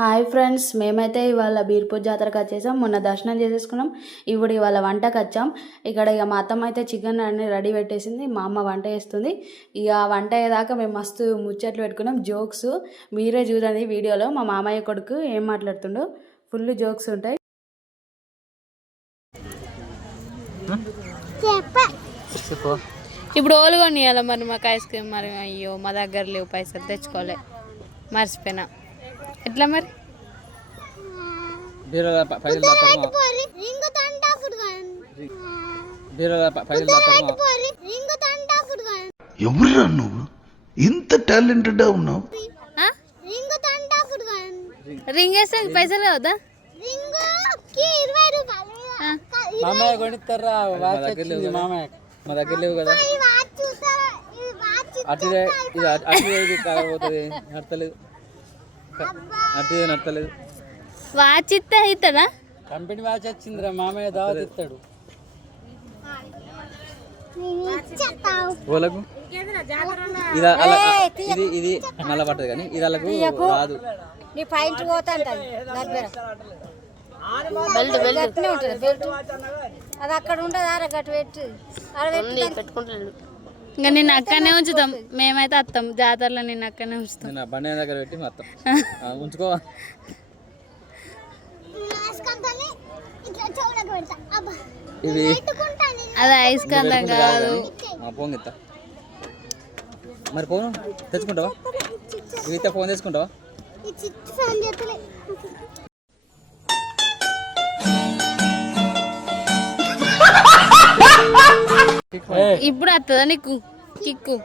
Hi friends మేమైతే ఇవాళ బీర్పూర్ జాతరకు వచ్చేసాం. మొన్న దర్శనం చేసేసుకున్నాం. ఇప్పుడు ఇవాళ వంటకు వచ్చాం. ఇక్కడ ఇక మా అత్తమ్మ అయితే చికెన్ అన్ని రెడీ పెట్టేసింది. మా అమ్మ వంట చేస్తుంది. ఇక వంట అయ్యేదాకా మేము మస్తు ముచ్చట్లు పెట్టుకున్నాం. జోక్స్ మీరే చూడండి వీడియోలో. మా మామయ్య కొడుకు ఏం మాట్లాడుతుండో. ఫుల్ జోక్స్ ఉంటాయి. ఇప్పుడు ఓలు కొనియాలి మరి మాకు ఐస్ క్రీమ్? మరి అయ్యో మా దగ్గర లేవు పైసలు. తెచ్చుకోలే. మర్చిపోయినా. ఎట్లా మరి? ఎవరురా నువ్వు? ఇంత టాలెంటెడ్ ఉన్నావు? రింగ్ వేస్తే పైసలు కావద్దా. మామయ్య కొనిస్తారా వాచ్ వచ్చింది మామయ్య మా దగ్గర లేవు కదా. అటు ఇదే- ఇది అటు ఇది కాకపోతుంది నడతలేదు. అటు నడతలేదు. వాచ్ ఇస్తే అవుతాడా కంపెనీ వాచ్ వచ్చిందిరా మామయ్య దావత్ ఇస్తాడు. ఓలకు ఇది అలా ఇది ఇది మళ్ళా పట్టదు కానీ ఇది అలాకు రాదు. నీ పాయింట్ బెల్ట్ అది అక్కడ ఉండదు ఆర గట్టు పెట్టి. ఆడ పెట్టి ఇంకా నిన్ను అక్కడనే ఉంచుతాం. మేమైతే వస్తాం జాతరలో నిన్ను అక్కడనే ఉంచుతాం. నేను బండి దగ్గర పెట్టి మొత్తం ఉంచుకో. ఇది అది ఐస్ కందం. కాదు మరి ఫోన్ తెచ్చుకుంటావా? ఇవితే ఫోన్ తెచ్చుకుంటావా? ఇప్పుడు వస్తుందా నీకు? కిక్కు.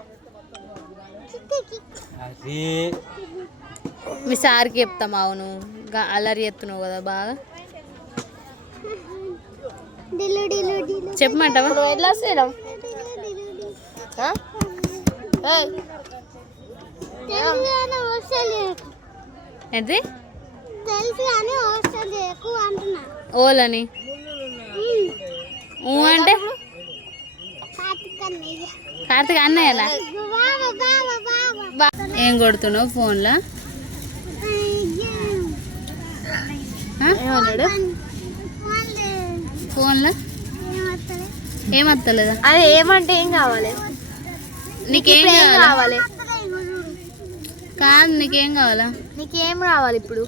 మీ సార్కి చెప్తాం అవును. గా- అల్లరి ఎత్తున్నావు కదా బాగా. చెప్పమంటావా? ఎట్లా శ్రీరామ్ ఏంటి ఓలని. ఊ అంటే? కార్తీక్ అన్నయ్యలా ఏం కొడుతున్నావు ఫోన్లో? ఏమన్నాడు? ఫోన్లో? ఏమత్తలేదా? అదే ఏమంటే ఏం కావాలి? నీకేం కావాలి? కాదు నీకేం కావాలా? నీకేం కావాలి ఇప్పుడు?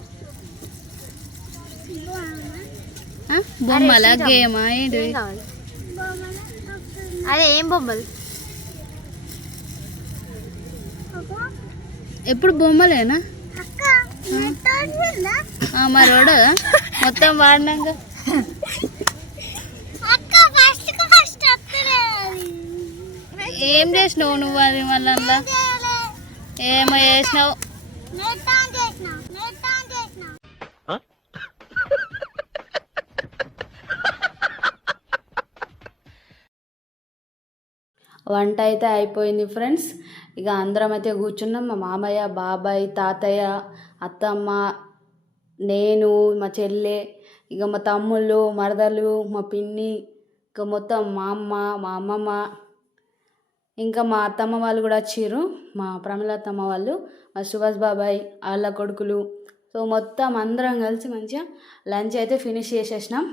బొమ్మలా? గేమా? ఏంటి అదే ఏం బొమ్మలు? ఎప్పుడు బొమ్మలేనా? మరి వాడదా మొత్తం వాడినాక. ఏం చేసినావు నువ్వు అది మళ్ళా ఏమో చేసినావు. వంట అయితే అయిపోయింది ఫ్రెండ్స్. ఇక అందరం అయితే కూర్చున్నాం. మా మామయ్య బాబాయ్ తాతయ్య అత్తమ్మ నేను మా చెల్లె ఇక మా తమ్ముళ్ళు మరదలు మా పిన్ని ఇక మొత్తం మా అమ్మ మా అమ్మమ్మ. ఇంకా మా అత్తమ్మ వాళ్ళు కూడా వచ్చిర్రు మా ప్రమిళ వాళ్ళు మా సుభాష్ బాబాయ్ వాళ్ళ కొడుకులు. సో మొత్తం అందరం కలిసి మంచిగా లంచ్ అయితే ఫినిష్ చేసేసినాం.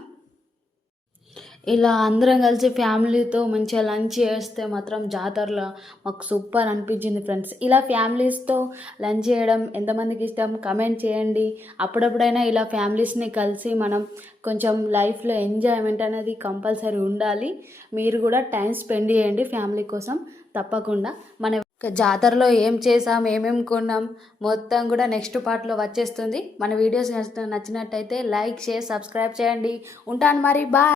ఇలా అందరం కలిసి ఫ్యామిలీతో మంచిగా లంచ్ చేస్తే మాత్రం జాతరలో మాకు సూపర్ అనిపించింది ఫ్రెండ్స్. ఇలా ఫ్యామిలీస్తో లంచ్ చేయడం ఎంతమందికి ఇష్టం కమెంట్ చేయండి. అప్పుడప్పుడైనా ఇలా ఫ్యామిలీస్ని కలిసి మనం కొంచెం లైఫ్లో ఎంజాయ్మెంట్ అనేది కంపల్సరీ ఉండాలి. మీరు కూడా టైం స్పెండ్ చేయండి ఫ్యామిలీ కోసం. తప్పకుండా మన జాతరలో ఏం చేసాం ఏమేం కొన్నాం మొత్తం కూడా నెక్స్ట్ పార్ట్లో వచ్చేస్తుంది. మన వీడియోస్ నచ్చినట్టయితే లైక్ షేర్ సబ్స్క్రైబ్ చేయండి. ఉంటాను మరి. బాయ్.